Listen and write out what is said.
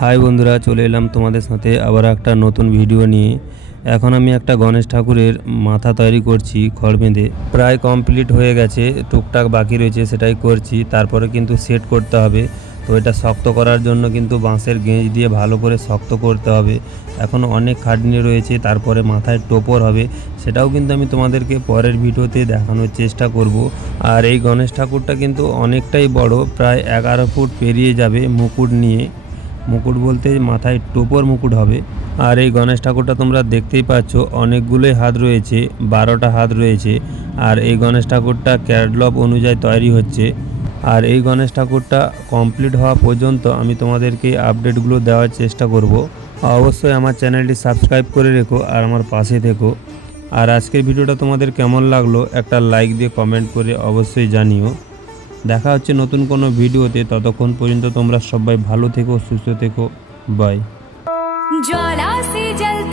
High বন্ধুরা, চলে এলাম তোমাদের সাথে আবার একটা নতুন ভিডিও নিয়ে। এখন আমি একটা গণেশ ঠাকুরের মাথা তৈরি করছি খড় বেঁধে। প্রায় কমপ্লিট হয়ে গেছে, টুকটাক বাকি রয়েছে, সেটাই করছি। তারপরে কিন্তু সেট করতে হবে। তো এটা শক্ত করার জন্য কিন্তু বাঁশের গেঁজ দিয়ে ভালো করে শক্ত করতে হবে। এখন অনেক খাটনি রয়েছে, তারপরে মাথায় টোপর হবে। সেটাও কিন্তু আমি তোমাদেরকে পরের ভিডিওতে দেখানোর চেষ্টা করব। আর এই গণেশ ঠাকুরটা কিন্তু অনেকটাই বড়, প্রায় 11 ফুট পেরিয়ে যাবে মুকুট নিয়ে। মুকুট বলতে মাথায় টোপর মুকুট হবে। আর এই গণেশ ঠাকুরটা তোমরা দেখতেই পাচ্ছ, অনেকগুলোই হাত রয়েছে, 12টা হাত রয়েছে। আর এই গণেশ ঠাকুরটা ক্যাটলগ অনুযায়ী তৈরি হচ্ছে। আর এই গণেশ ঠাকুরটা কমপ্লিট হওয়া পর্যন্ত আমি তোমাদেরকে আপডেটগুলো দেওয়ার চেষ্টা করব। অবশ্যই আমার চ্যানেলটি সাবস্ক্রাইব করে রেখো আর আমার পাশে থেকো। আর আজকের ভিডিওটা তোমাদের কেমন লাগলো একটা লাইক দিয়ে কমেন্ট করে অবশ্যই জানিও। দেখা হচ্ছে নতুন কোনো ভিডিওতে, ততক্ষণ পর্যন্ত তোমরা সবাই ভালো থেকো, সুস্থ থেকো। বাই। ज्वाला से जलता